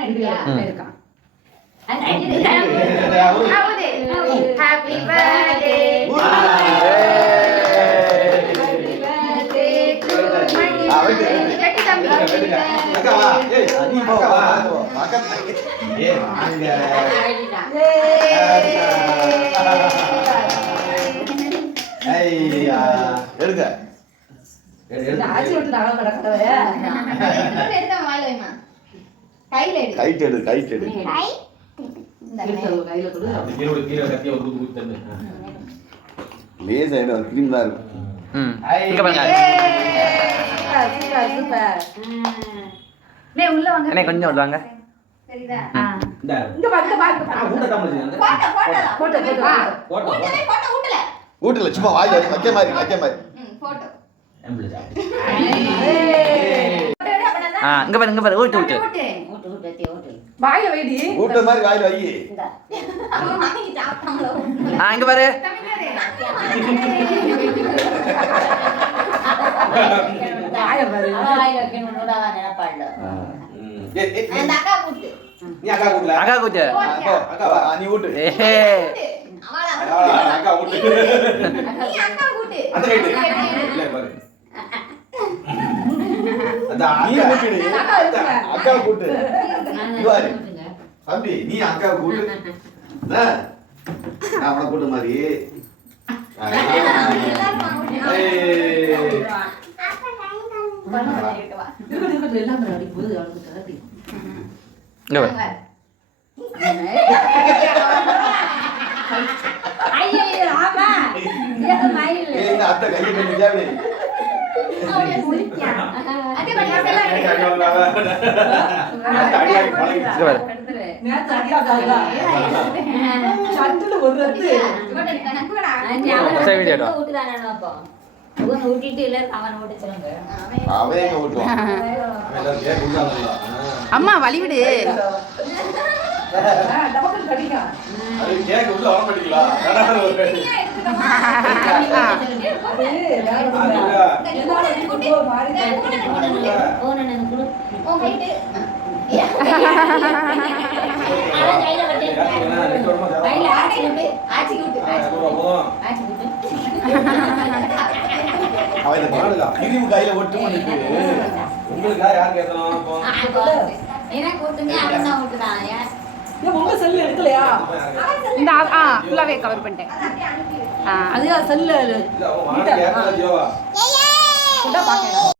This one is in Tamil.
இருக்கான். Happy birthday. கொஞ்சம் விடுவாங்க. ஊட்டல சும்மா வாயில வைக்க மாதிரி இங்க பாரு ஊட்டு வாயில வைடி. ஊட்ட மாதிரி வாயில வை. இங்க பாரு. வாயில பாரு. வாயில வைக்கணும்டா நினைப்பாடல. அந்த அக்கா கூட்டு. நீ அக்கா கூட்டல. அக்கா கூட்டு. அக்கா வா நீ ஊட்டு. அக்கா ஊட்டு. நீ அக்கா கூட்டு. அந்த ரைட். இல்ல பாரு. நீ ஊட்டுடி. அக்கா கூட்டு. இவாரு. தம்பி நீ அக்கா கூட்டு. நான் அவன கூட்டு மாதிரி. எல்லாம் அடி போகுது அவனுக்கு தரப்பி. ஐயோ ஆமா. இது மயில். இந்த அத்தை கையை கட்டி ஜாவே. அவனே முடிச்சா. அத்தை பண்ணல. நேத்து அடியாடா. சட்டுல ஒருறது. சரி வீடியோ. ஊட்டுதானே அப்போ. அவன் ஊட்டிட்டு இல்ல அவன் ஊட்டிச்சறங்க. அவன் எங்க ஊட்டுவான்? அம்மா வலி விடு. டபக்கல் கடிங்க. அது கேக் உள்ள வர மாட்டீங்களா? நடால ஒரு கடி. அவன் பாருங்க கிரிமு கையில ஒட்டு பண்ணிட்டு உங்களுக்கு யார் கேட்கணும் எனக்கு ஊட்டுங்க அவன் தான் ஊட்டுறான். ஏன் உங்க செல் எடுக்கலையா? இந்த ஃபுல்லாவே கவர் பண்ணிட்டேன். அது செல் இல்ல அவன் வாங்க கேட்கல ஜோவா. பாக்கணும்.